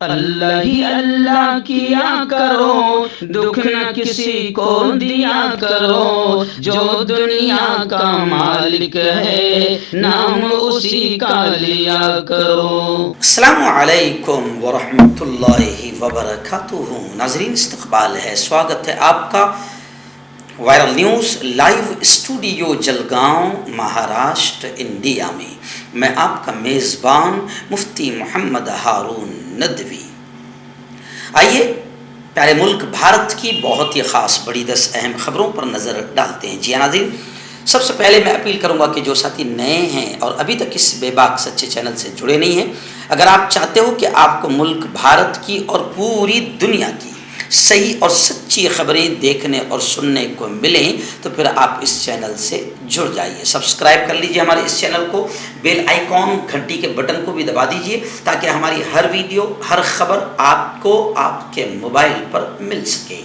اللہ ہی اللہ کیا کرو، دکھ نہ کسی کو دیا کرو، جو دنیا کا مالک ہے نام اسی کا لیا کرو۔ السلام علیکم ورحمۃ اللہ وبرکاتہ۔ ناظرین، استقبال ہے، سواگت ہے آپ کا viral news live studio Jalgaon, Maharashtra, India میں۔ میں آپ کا میزبان مفتی محمد ہارون ندوی۔ آئیے پیارے ملک بھارت کی بہت ہی خاص بڑی 10 اہم خبروں پر نظر ڈالتے ہیں۔ جی ناظرین، سب سے پہلے میں اپیل کروں گا کہ جو ساتھی نئے ہیں اور ابھی تک اس بے باک سچے چینل سے جڑے نہیں ہیں، اگر آپ چاہتے ہو کہ آپ کو ملک بھارت کی اور پوری دنیا کی صحیح اور سچی خبریں دیکھنے اور سننے کو ملیں تو پھر آپ اس چینل سے جڑ جائیے۔ سبسکرائب کر لیجئے ہمارے اس چینل کو، بیل آئیکن گھنٹی کے بٹن کو بھی دبا دیجئے تاکہ ہماری ہر ویڈیو، ہر خبر آپ کو آپ کے موبائل پر مل سکے۔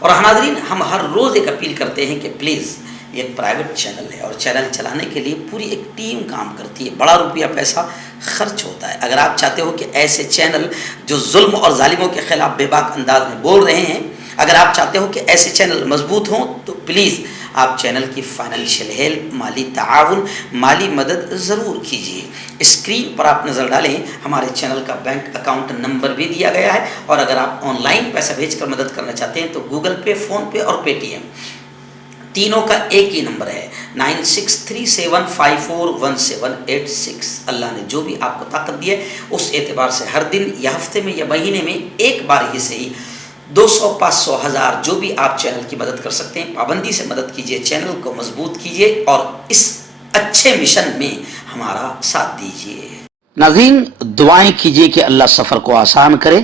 اور ناظرین، ہم ہر روز ایک اپیل کرتے ہیں کہ پلیز، یہ ایک پرائیویٹ چینل ہے اور چینل چلانے کے لیے پوری ایک ٹیم کام کرتی ہے، بڑا روپیہ پیسہ خرچ ہوتا ہے۔ اگر آپ چاہتے ہو کہ ایسے چینل جو ظلم اور ظالموں کے خلاف بے باک انداز میں بول رہے ہیں، اگر آپ چاہتے ہو کہ ایسے چینل مضبوط ہوں تو پلیز آپ چینل کی فائنینشیل ہیلپ، مالی تعاون، مالی مدد ضرور کیجیے۔ اسکرین پر آپ نظر ڈالیں، ہمارے چینل کا بینک اکاؤنٹ نمبر بھی دیا گیا ہے، اور اگر آپ آن لائن پیسہ بھیج کر مدد کرنا چاہتے ہیں تو گوگل پے، فون پے اور پے ٹی ایم تینوں کا ایک ہی نمبر ہے، 9637541786۔ اللہ نے جو بھی آپ کو طاقت دی ہے اس اعتبار سے ہر دن یا ہفتے میں یا مہینے میں ایک بار ہی صحیح 200، 500، 1000 جو بھی آپ چینل کی مدد کر سکتے ہیں، پابندی سے مدد کیجیے، چینل کو مضبوط کیجیے اور اس اچھے مشن میں ہمارا ساتھ دیجیے۔ ناظرین، دعائیں کیجیے کہ اللہ سفر کو آسان کرے۔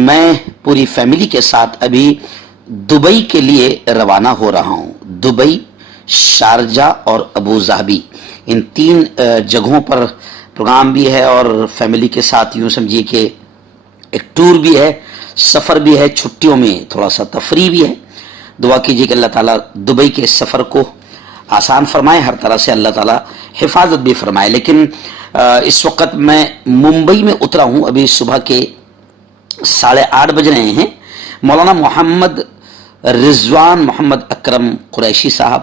میں پوری فیملی کے ساتھ ابھی دبئی کے لیے روانہ ہو رہا ہوں۔ دبئی، شارجہ اور ابو ظہبی، ان 3 جگہوں پر پروگرام بھی ہے اور فیملی کے ساتھ یوں سمجھیے کہ ایک ٹور بھی ہے، سفر بھی ہے، چھٹیوں میں تھوڑا سا تفریح بھی ہے۔ دعا کیجیے کہ اللہ تعالیٰ دبئی کے سفر کو آسان فرمائے، ہر طرح سے اللہ تعالیٰ حفاظت بھی فرمائے۔ لیکن اس وقت میں ممبئی میں اترا ہوں، ابھی صبح کے 8:30 بج رہے ہیں۔ مولانا محمد رضوان محمد اکرم قریشی صاحب،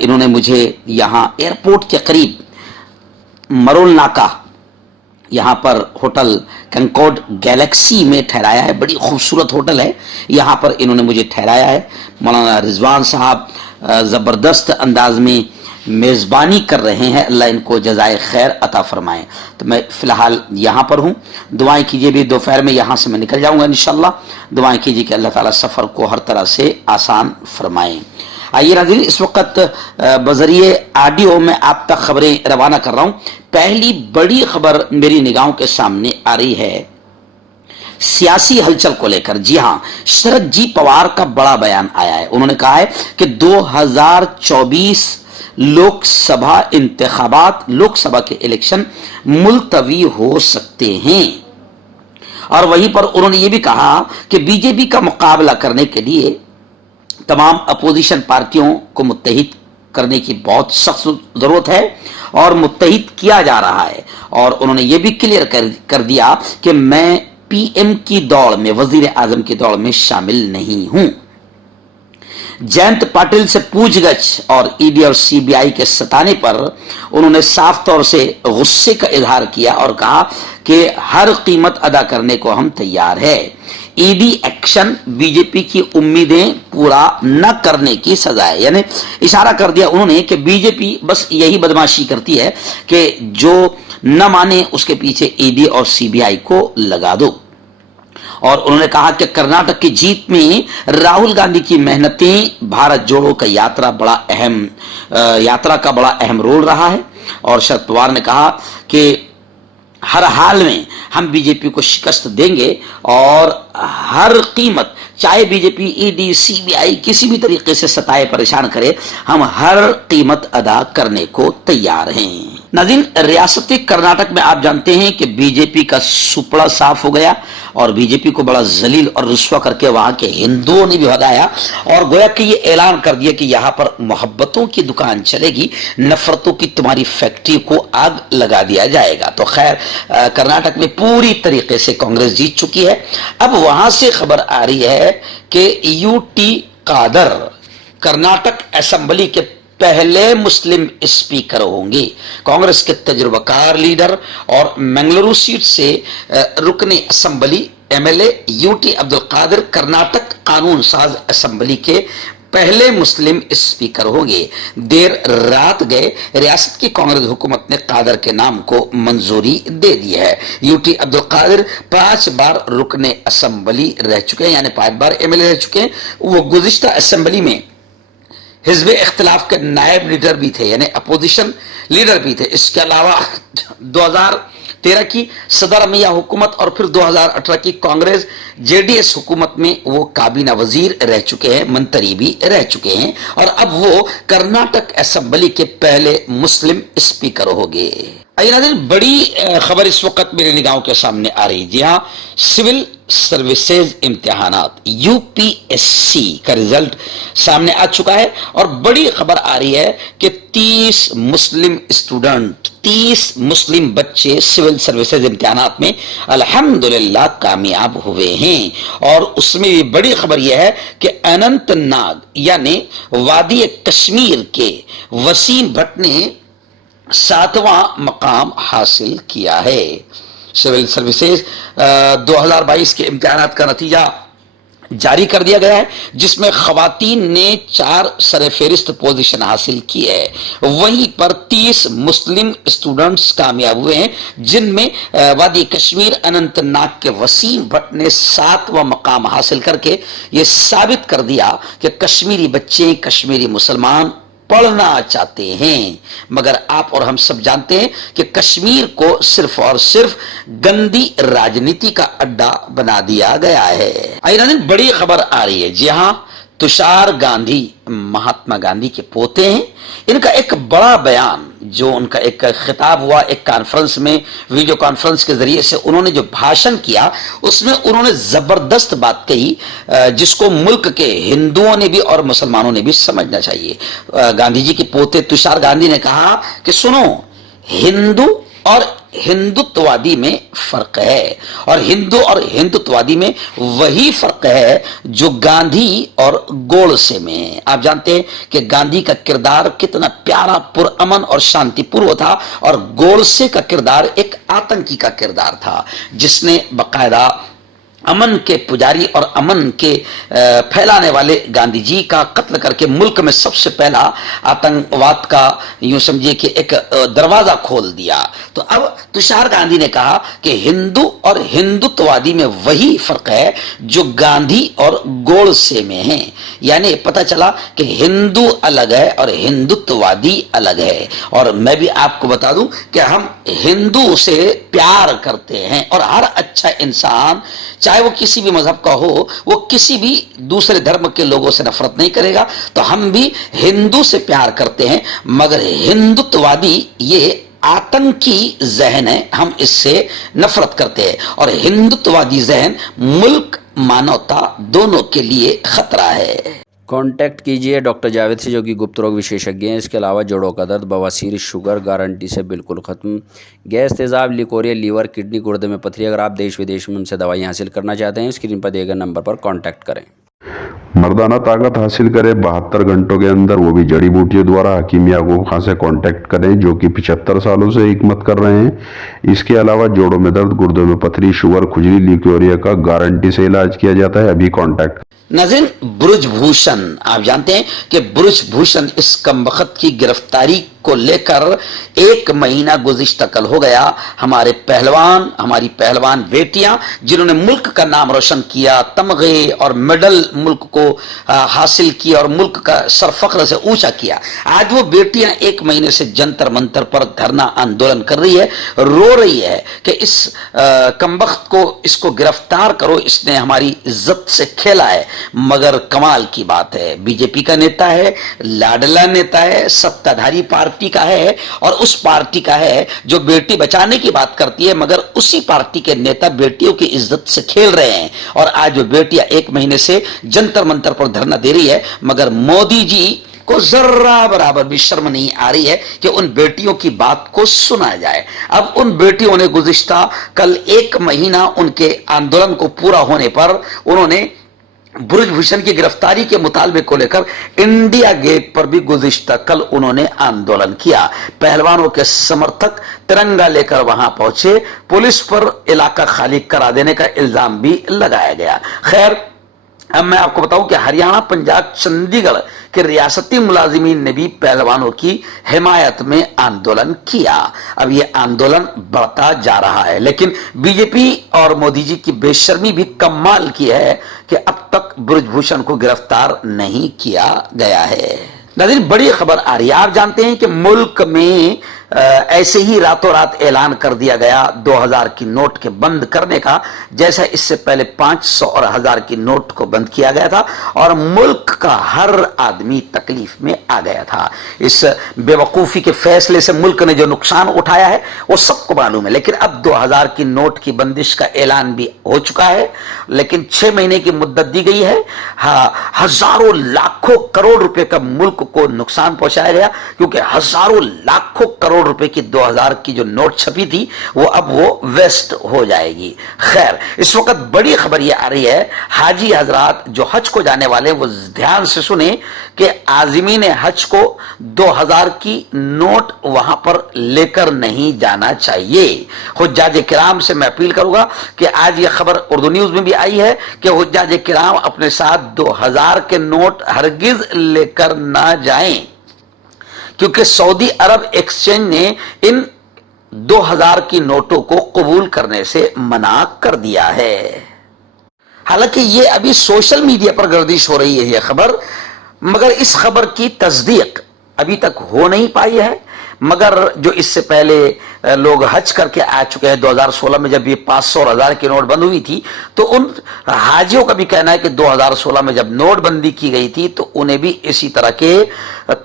انہوں نے مجھے یہاں ایئرپورٹ کے قریب مرول ناکا، یہاں پر ہوٹل کنکورڈ گیلیکسی میں ٹھہرایا ہے۔ بڑی خوبصورت ہوٹل ہے، یہاں پر انہوں نے مجھے ٹھہرایا ہے۔ مولانا رضوان صاحب زبردست انداز میں میزبانی کر رہے ہیں، اللہ ان کو جزائے خیر عطا فرمائے۔ تو میں فی الحال یہاں پر ہوں، دعائیں کیجیے، بھی دوپہر میں یہاں سے میں نکل جاؤں گا انشاءاللہ۔ دعائیں کیجیے کہ اللہ تعالیٰ سفر کو ہر طرح سے آسان فرمائیں۔ آئیے ناظرین، اس وقت بذریعہ آڈیو میں آپ تک خبریں روانہ کر رہا ہوں۔ پہلی بڑی خبر میری نگاہوں کے سامنے آ رہی ہے سیاسی ہلچل کو لے کر۔ جی ہاں، شرد جی پوار کا بڑا بیان آیا ہے۔ انہوں نے کہا ہے کہ 2024 لوک سبھا انتخابات، لوک سبھا کے الیکشن ملتوی ہو سکتے ہیں، اور وہیں پر انہوں نے یہ بھی کہا کہ بی جے پی کا مقابلہ کرنے کے لیے تمام اپوزیشن پارٹیوں کو متحد کرنے کی بہت سخت ضرورت ہے اور متحد کیا جا رہا ہے۔ اور انہوں نے یہ بھی کلیئر کر دیا کہ میں پی ایم کی دوڑ میں، وزیر اعظم کی دوڑ میں شامل نہیں ہوں۔ جینت پاٹل سے پوچھ گچھ اور ای ڈی اور سی بی آئی کے ستانے پر انہوں نے صاف طور سے غصے کا اظہار کیا اور کہا کہ ہر قیمت ادا کرنے کو ہم تیار ہے۔ E D action B J P کی امیدیں پورا نہ کرنے کی سزا ہے، یعنی اشارہ کر دیا انہوں نے کہ بی جے پی بس یہی بدماشی کرتی ہے کہ جو نہ مانے اس کے پیچھے ای ڈی اور سی بی آئی کو لگا دو۔ اور انہوں نے کہا کہ کرناٹک کی جیت میں راہل گاندھی کی محنتیں، بھارت جوڑو کا یاترا کا بڑا اہم رول رہا ہے۔ اور شرد پوار نے کہا کہ ہر حال میں ہم بی جے پی کو شکست دیں گے اور ہر قیمت، چاہے be J P E D C B آئی کسی بھی طریقے سے ستائے پریشان کرے، ہم ہر قیمت ادا کرنے کو تیار ہیں۔ नाज़रीन, रियासती कर्नाटक में आप जानते हैं कि बीजेपी का सुपड़ा साफ हो गया और बीजेपी को बड़ा जलील और रुस्वा करके वहां के हिंदुओं ने भी भगाया और गोया कि ये ऐलान कर दिया कि यहां पर मोहब्बतों की दुकान चलेगी, नफरतों की तुम्हारी फैक्ट्री को आग लगा दिया जाएगा। तो खैर, कर्नाटक में पूरी तरीके से कांग्रेस जीत चुकी है। अब वहां से खबर आ रही है कि यूटी कादर कर्नाटक असेंबली के पहले मुस्लिम स्पीकर होंगे। कांग्रेस के तजुर्बाकार लीडर और मंगलुरु सीट से रुकने assembly MLA UT Abdul Khader Karnataka कानून साज असेंबली के पहले मुस्लिम स्पीकर होंगे। देर रात गए रियासत की कांग्रेस हुकूमत ने कादर के नाम को मंजूरी दे दी है। यूटी अब्दुल कादिर 5 बार रुकने असेंबली रह चुके हैं, यानी 5 बार एमएलए रह चुके हैं। वो गुज़िश्ता असेंबली में हिज़्ब इख्तिलाफ के नायब लीडर भी थे, यानी अपोजिशन लीडर भी थे। इसके अलावा 2013 की सदर मियाँ हुकूमत और फिर 2018 की कांग्रेस जेडीएस हुकूमत में वो काबीना वजीर रह चुके हैं, मंत्री भी रह चुके हैं और अब वो कर्नाटक असेंबली के पहले मुस्लिम स्पीकर हो गए। बड़ी खबर इस वक्त मेरे निगाहों के सामने आ रही है। जी हाँ, सिविल सर्विसेज इम्तिहानात यूपीएससी का रिजल्ट सामने आ चुका है और बड़ी खबर आ रही है कि 30 मुस्लिम स्टूडेंट, 30 मुस्लिम बच्चे सिविल सर्विसेज इम्तिहानात में अल्हम्दुलिल्लाह कामयाब हुए हैं। और उसमें भी बड़ी खबर यह है कि अनंतनाग यानी वादी कश्मीर के वसीम भट्ट ने 7वां मकाम हासिल किया है। सिविल सर्विसेज 2022 के इम्तिहानात का नतीजा जारी कर दिया गया है, जिसमें खवातीन ने 4 सरफहरिस्त पोजीशन हासिल की है। वहीं पर 30 मुस्लिम स्टूडेंट्स कामयाब हुए हैं, जिनमें वादी कश्मीर अनंतनाग के वसीम भट्ट ने 7वां मकाम हासिल करके ये साबित कर दिया कि कश्मीरी बच्चे, कश्मीरी मुसलमान पढ़ना चाहते हैं। मगर आप और हम सब जानते हैं कि कश्मीर को सिर्फ और सिर्फ गंदी राजनीति का अड्डा बना दिया गया है। बड़ी खबर आ रही है। जी हाँ, तुषार गांधी महात्मा गांधी के पोते हैं। इनका एक बड़ा बयान, जो उनका एक खिताब हुआ एक कॉन्फ्रेंस में, वीडियो कॉन्फ्रेंस के जरिए से उन्होंने जो भाषण किया, उसमें उन्होंने जबरदस्त बात कही, जिसको मुल्क के हिंदुओं ने भी और मुसलमानों ने भी समझना चाहिए। गांधी जी के पोते तुषार गांधी ने कहा कि सुनो, हिंदू और हिंदुत्ववादी में फर्क है और हिंदू और हिंदुत्ववादी में वही फर्क है जो गांधी और गोडसे में है। आप जानते हैं कि गांधी का किरदार कितना प्यारा, पुरअमन और शांतिपूर्व था और गोडसे का किरदार एक आतंकी का किरदार था, जिसने बकायदा अमन के पुजारी और अमन के फैलाने वाले गांधी जी का कत्ल करके मुल्क में सबसे पहला आतंकवाद का, यूं समझिए कि एक दरवाजा खोल दिया। तो अब तुषार गांधी ने कहा कि हिंदू और हिंदुत्ववादी में वही फर्क है जो गांधी और गोडसे में है। यानी पता चला कि हिंदू अलग है और हिंदुत्ववादी अलग है। और मैं भी आपको बता दूं कि हम हिंदू से प्यार करते हैं और हर अच्छा इंसान, चाहे वो किसी भी मजहब का हो, वो किसी भी दूसरे धर्म के लोगों से नफरत नहीं करेगा। तो हम भी हिंदू से प्यार करते हैं, मगर हिंदुत्ववादी ये आतंकी जहन है, हम इससे नफरत करते हैं। और हिंदुत्ववादी जहन मुल्क, मानवता दोनों के लिए खतरा है। कांटेक्ट कीजिए डॉक्टर जावेद से, जो कि गुप्त रोग विशेषज्ञ हैं। इसके अलावा जोड़ों का दर्द, बवासीर, शुगर गारंटी से बिल्कुल ख़त्म, गैस, तेज़ाब, लिकोरिया, लीवर, किडनी, गुर्दे में पथरी। अगर आप देश विदेश में उनसे दवाई हासिल करना चाहते हैं, स्क्रीन पर दिए गए नंबर पर कांटेक्ट करें। मर्दाना ताकत हासिल करें 72 घंटों के अंदर, वो भी जड़ी बूटियों द्वारा। हकीम याकूब खां से कांटेक्ट करें, जो कि 75 सालों से हिकमत कर रहे हैं। इसके अलावा जोड़ों में दर्द, गुर्दों में पथरी, शुगर, खुजली, लिकोरिया का गारंटी से इलाज किया जाता है। अभी कांटेक्ट। नाज़रीन, ब्रुजभूषण, आप जानते हैं कि ब्रुजभूषण इस कमबख्त की गिरफ्तारी को लेकर 1 महीना गुज़िश्ता कल हो गया। हमारे पहलवान, हमारी पहलवान बेटियां, जिन्होंने मुल्क का नाम रोशन किया, तमगे और मेडल मुल्क को हासिल किया और मुल्क का सरफख्र से ऊंचा किया, आज वो बेटियां 1 महीने से जंतर मंतर पर धरना आंदोलन कर रही है, रो रही है कि इस कमबख्त को, इसको गिरफ्तार करो, इसने हमारी इज्जत से खेला है। मगर कमाल की बात है, बीजेपी का नेता है, लाडला नेता है, सत्ताधारी पार्टी پارٹی کا ہے اور اس پارٹی کا ہے جو بیٹی بچانے کی بات کرتی ہے، مگر اسی پارٹی کے نیتا بیٹیوں کی عزت سے کھیل رہے ہیں، اور آج وہ بیٹیاں 1 مہینے سے جنتر منتر پر دھرنا دے رہی ہے، مگر مودی جی کو ذرہ برابر بھی شرم نہیں آ رہی ہے کہ ان بیٹیوں کی بات کو سنا جائے۔ اب ان بیٹیوں نے گزشتہ کل 1 مہینہ ان کے آندولن کو پورا ہونے پر انہوں نے برج بھوشن کی گرفتاری کے مطالبے کو لے کر انڈیا گیٹ پر بھی گزشتہ کل انہوں نے آندولن کیا۔ پہلوانوں کے سمرتھک ترنگا لے کر وہاں پہنچے، پولیس پر علاقہ خالی کرا دینے کا الزام بھی لگایا گیا۔ خیر، اب میں آپ کو بتاؤں کہ ہریانہ، پنجاب، چندی گڑھ کے ریاستی ملازمین نے بھی پہلوانوں کی حمایت میں آندولن کیا۔ اب یہ آندولن بڑھتا جا رہا ہے، لیکن بی جے پی اور مودی جی کی بے شرمی بھی کمال کی ہے کہ اب تک برج بھوشن کو گرفتار نہیں کیا گیا ہے۔ ناظرین، بڑی خبر آ رہی ہے۔ آپ جانتے ہیں کہ ملک میں ایسے ہی راتوں رات اعلان کر دیا گیا 2000 کی نوٹ کے بند کرنے کا، جیسا اس سے پہلے 500 اور 1000 کی نوٹ کو بند کیا گیا تھا، اور ملک کا ہر آدمی تکلیف میں آ گیا تھا۔ اس بے وقوفی کے فیصلے سے ملک نے جو نقصان اٹھایا ہے وہ سب کو معلوم ہے، لیکن اب 2000 کی نوٹ کی بندش کا اعلان بھی ہو چکا ہے، لیکن 6 مہینے کی مدت دی گئی ہے۔ ہزاروں لاکھوں کروڑ روپے کا ملک کو نقصان پہنچایا گیا، کیونکہ ہزاروں لاکھوں کروڑ روپے کی 2000 کی جو نوٹ چھپی تھی وہ اب وہ ویسٹ ہو جائے گی۔ خیر، اس وقت بڑی خبر یہ آ رہی ہے، حاجی حضرات جو حج کو جانے والے وہ دھیان سے سنیں کہ عازمین حج کو 2000 کی نوٹ وہاں پر لے کر نہیں جانا چاہیے۔ حجاج کرام سے میں اپیل کروں گا کہ آج یہ خبر اردو نیوز میں بھی آئی ہے کہ حجاج کرام اپنے ساتھ 2000 کے نوٹ ہرگز لے کر نہ جائیں، کیونکہ سعودی عرب ایکسچینج نے ان 2000 کی نوٹوں کو قبول کرنے سے منع کر دیا ہے۔ حالانکہ یہ ابھی سوشل میڈیا پر گردش ہو رہی ہے یہ خبر، مگر اس خبر کی تصدیق ابھی تک ہو نہیں پائی ہے۔ مگر جو اس سے پہلے لوگ حج کر کے آ چکے ہیں، 2016 میں جب یہ 500 اور 1000 کی نوٹ بند ہوئی تھی تو ان حاجیوں کا بھی کہنا ہے کہ 2016 میں جب نوٹ بندی کی گئی تھی تو انہیں بھی اسی طرح کے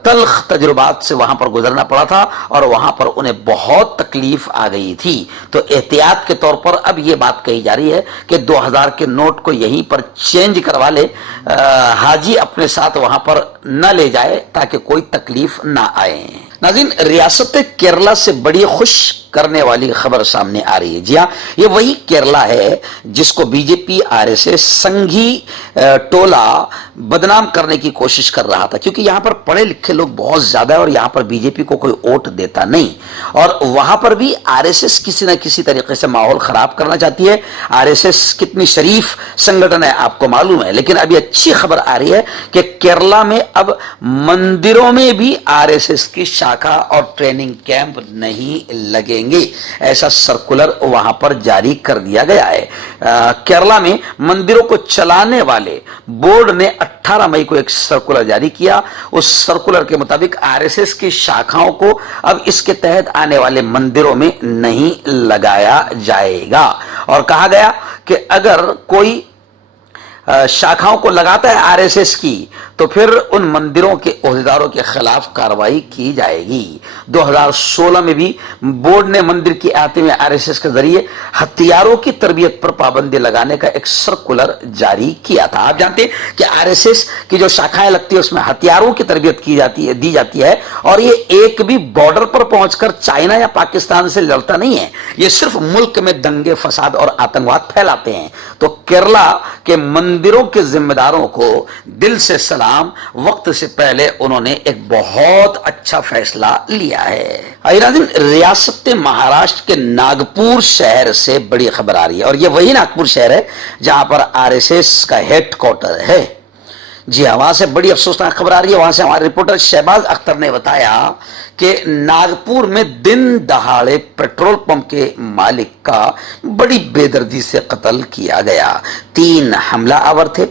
تلخ تجربات سے وہاں پر گزرنا پڑا تھا، اور وہاں پر انہیں بہت تکلیف آ گئی تھی۔ تو احتیاط کے طور پر اب یہ بات کہی جا رہی ہے کہ 2000 کے نوٹ کو یہیں پر چینج کروا لے، حاجی اپنے ساتھ وہاں پر نہ لے جائے تاکہ کوئی تکلیف نہ آئے۔ ناظرین، ریاست کیرلا سے بڑی خوش کرنے والی خبر سامنے آ رہی ہے۔ جی ہاں، یہ وہی کیرلا ہے جس کو be J P R S S سنگھی ٹولہ بدنام کرنے کی کوشش کر رہا تھا، کیونکہ یہاں پر پڑھے لکھے لوگ بہت زیادہ ہے اور یہاں پر بی جے پی کو کوئی ووٹ دیتا نہیں، اور وہاں پر بھی آر ایس ایس کسی نہ کسی طریقے سے ماحول خراب کرنا چاہتی ہے۔ آر ایس ایس کتنی شریف سنگٹھن ہے آپ کو معلوم ہے، لیکن ابھی اچھی خبر آ رہی ہے کہ کیرلا میں اب مندروں میں بھی آر ایس ایس کی شاخا اور ٹریننگ کیمپ نہیں لگیں گے، ایسا سرکولر وہاں پر جاری کر دیا گیا ہے۔ کیرلا میں مندروں کو چلانے والے بورڈ نے 18 مئی کو ایک سرکولر جاری کیا۔ اس سرکولر کے مطابق آر ایس ایس کی شاخاؤں کو اب اس کے تحت آنے والے مندروں میں نہیں لگایا جائے گا، اور کہا گیا کہ اگر کوئی شاخاؤں کو لگاتا ہے آر ایس ایس کی تو پھر ان مندروں کے عہدیداروں کے خلاف کارروائی کی جائے گی۔ 2016 میں بھی بورڈ نے مندر کی احاطے میں آر ایس ایس کے ذریعے ہتھیاروں کی تربیت پر پابندی لگانے کا ایک سرکولر جاری کیا تھا۔ آپ جانتے ہیں کہ آر ایس ایس کی جو شاخائیں لگتی ہیں اس میں ہتھیاروں کی تربیت کی دی جاتی ہے، اور یہ ایک بھی بارڈر پر پہنچ کر چائنا یا پاکستان سے لڑتا نہیں ہے، یہ صرف ملک میں دنگے فساد اور آتنکواد پھیلاتے ہیں۔ تو کیرلا کے مندروں کے ذمہ داروں کو دل سے سلام، وقت سے پہلے انہوں نے ایک بہت اچھا فیصلہ لیا ہے۔ ریاست مہاراشٹر کے ناگپور شہر سے بڑی خبر آ رہی ہے، اور یہ وہی ناگپور شہر ہے جہاں پر آر ایس ایس کا ہیڈ کوارٹر ہے۔ جی ہاں، وہاں سے بڑی افسوسناک خبر آ رہی ہے۔ وہاں سے ہمارے رپورٹر شہباز اختر نے بتایا کہ ناگپور میں دن دہاڑے پیٹرول پمپ کے مالک کا بڑی بے دردی سے قتل کیا گیا۔ 3 حملہ آور تھے،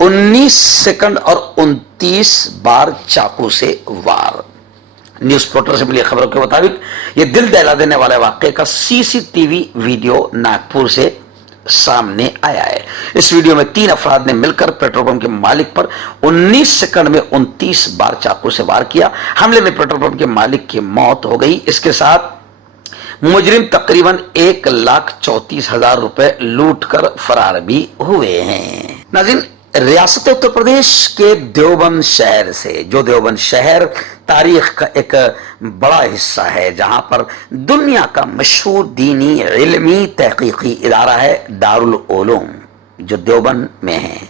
19 سیکنڈ اور 29 بار چاقو سے وار۔ نیوز پورٹل سے ملی خبروں کے مطابق یہ دل دہلا دینے والے واقعے کا C C T V video Nagpur سے सामने आया है। इस वीडियो में 3 अफराद ने मिलकर पेट्रोल पंप के मालिक पर 19 सेकंड में 29 बार चाकू से वार किया। हमले में पेट्रोल पंप के मालिक की मौत हो गई। इसके साथ मुजरिम तकरीबन 1,34,000 रुपए लूट कर फरार भी हुए हैं। नाज़रीन, रियासत उत्तर प्रदेश के देवबंद शहर से, जो देवबंद शहर तारीख का एक बड़ा हिस्सा है, जहां पर दुनिया का मशहूर दीनी इल्मी तहकीकी इदारा है दारुल उलूम, जो देवबंद में है,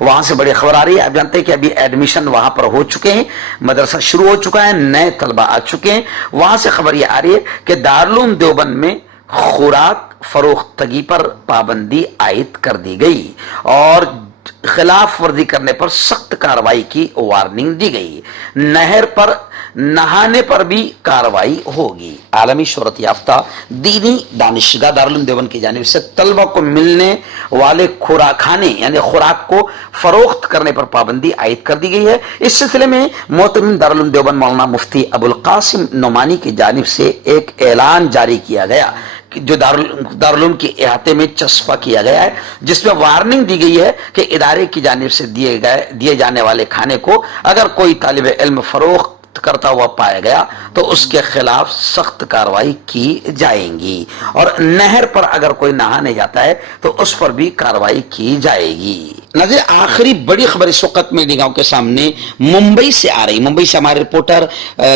वहां से बड़ी खबर आ रही है। आप जानते हैं कि अभी एडमिशन वहां पर हो चुके हैं, मदरसा शुरू हो चुका है, नए तलबा आ चुके हैं। वहां से खबर यह आ रही है कि दारुल उलूम देवबंद में खुराक फरोख्तगी पर पाबंदी आयद कर दी गई और खिलाफ वर्जी करने पर सख्त कार्रवाई की वार्निंग दी गई। नहर पर नहाने पर भी कार्रवाई होगी। आलमी शोहरत याफ्ता दीनी दानिशगाह दारुल उलूम देवबंद की जानिब से तलबा को मिलने वाले खुराखाने यानी खुराक को फरोख्त करने पर पाबंदी आयद कर दी गई है। इस सिलसिले में मोहतरम दारुल उलूम देवबंद मौलाना मुफ्ती अबुल कासिम नोमानी की जानिब से एक ऐलान जारी किया गया जो दारुल उलूम के अहाते में चस्पा किया गया है, जिसमें वार्निंग दी गई है कि इदारे की जानिब से दिए जाने वाले खाने को अगर कोई तालिब इल्म फरोख्त करता हुआ पाया गया तो उसके खिलाफ सख्त कार्रवाई की जाएगी और नहर पर अगर कोई नहाने जाता है तो उस पर भी कार्रवाई की जाएगी। नज़र आखिरी बड़ी खबर इस वक्त मेरी निगाहों के सामने मुंबई से आ रही। मुंबई से हमारे रिपोर्टर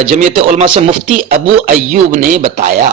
जमीयत उलमा से मुफ्ती अबू अय्यूब ने बताया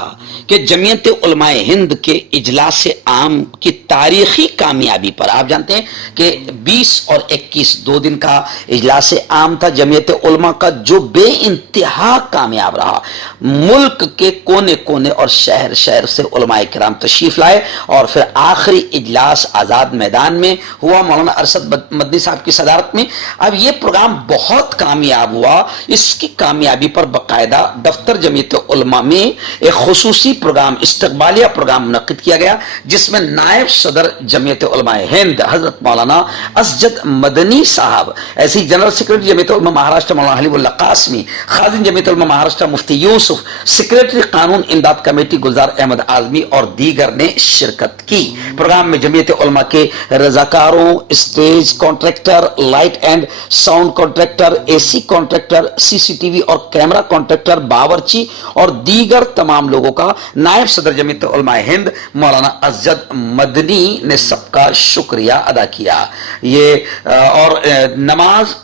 कि जमीयत उलमा हिंद के इजलास आम की तारीखी कामयाबी पर, आप जानते हैं कि 20 और 21 2 दिन का इजलास आम था जमीयत उलमा का, जो बेइंतहा कामयाब रहा। मुल्क के कोने कोने और शहर शहर से उलमा किराम तशरीफ लाए और फिर आखिरी इजलास आज़ाद मैदान में हुआ मौलाना अरशद मदनी साहब की सदारत में। अब ये प्रोग्राम बहुत कामयाब हुआ। इसकी कामयाबी पर बाकायदा दफ्तर जमीयत उलमा में एक खुसूसी प्रोग्राम, इस्तकबालिया प्रोग्राम मुनक्किद किया गया, जिसमें नायब सदर जमीयत उलमा हिंद हजरत मौलाना असजद मदनी साहब, ऐसी जनरल सेक्रेटरी जमीयत उलमा महाराष्ट्र मौलाना हलीमुल्लाह कासमी, खादिम जमीयत उलमा महाराष्ट्र मुफ्ती यूसुफ, सेक्रेटरी कानून इमदाद कमेटी गुलजार अहमद आजमी और दीगर ने शिरकत की। प्रोग्राम में जमीयत उलमा के रजाकारों, stage contractor, light and sound contractor, AC contractor, CCTV और कैमरा कॉन्ट्रैक्टर, बावर्ची और दीगर तमाम लोगों का नायब सदर जमीयत उलमा हिंद मौलाना असजद मदनी ने सबका शुक्रिया अदा किया। ये और नमाज,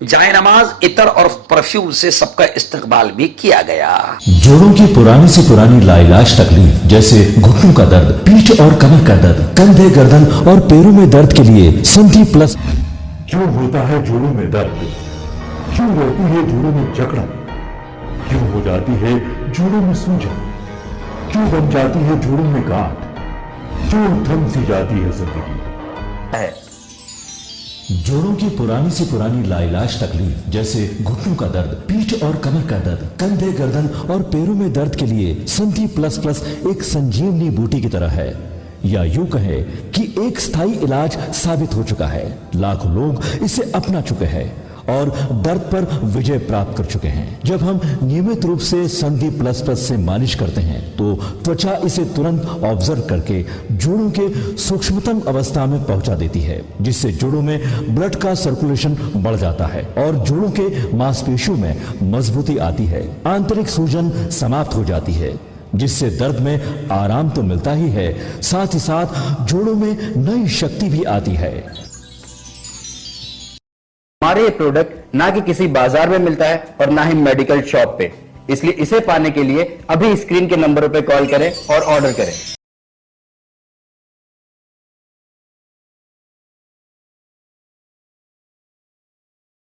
जाए नमाज, इतर और परफ्यूम से सबका इस्तकबाल भी किया गया। जोड़ों की पुरानी से पुरानी लाइलाज तकलीफ जैसे घुटनों का दर्द, पीठ और कमर का दर्द, कंधे, गर्दन और पैरों में दर्द के लिए संधि प्लस। क्यों होता है जोड़ों में दर्द? क्यों रहती है जोड़ों में जकड़न? क्यों हो जाती है जोड़ों में सूजन? क्यों बन जाती है जोड़ों में गांठ? क्यों थम सी जाती है जिंदगी? जोड़ों की पुरानी से पुरानी लाइलाज तकलीफ जैसे घुटनों का दर्द, पीठ और कमर का दर्द, कंधे, गर्दन और पैरों में दर्द के लिए संधि प्लस प्लस एक संजीवनी बूटी की तरह है, या यूं कहे कि एक स्थायी इलाज साबित हो चुका है। लाखों लोग इसे अपना चुके हैं और दर्द पर विजय प्राप्त कर चुके हैं। जब हम नियमित रूप से संधि प्लस प्लस से मालिश करते हैं तो त्वचा इसे तुरंत ऑब्जर्व करके जोड़ों के सूक्ष्मतम अवस्था में पहुंचा देती है, जिससे जोड़ों में ब्लड का सर्कुलेशन बढ़ जाता है और जोड़ों के मांसपेशियों में मजबूती आती है। आंतरिक सूजन समाप्त हो जाती है, जिससे दर्द में आराम तो मिलता ही है, साथ ही साथ जोड़ों में नई शक्ति भी आती है। हमारे ये प्रोडक्ट ना कि किसी बाजार में मिलता है और ना ही मेडिकल शॉप पे, इसलिए इसे पाने के लिए अभी स्क्रीन के नंबरों पे कॉल करें और ऑर्डर करें।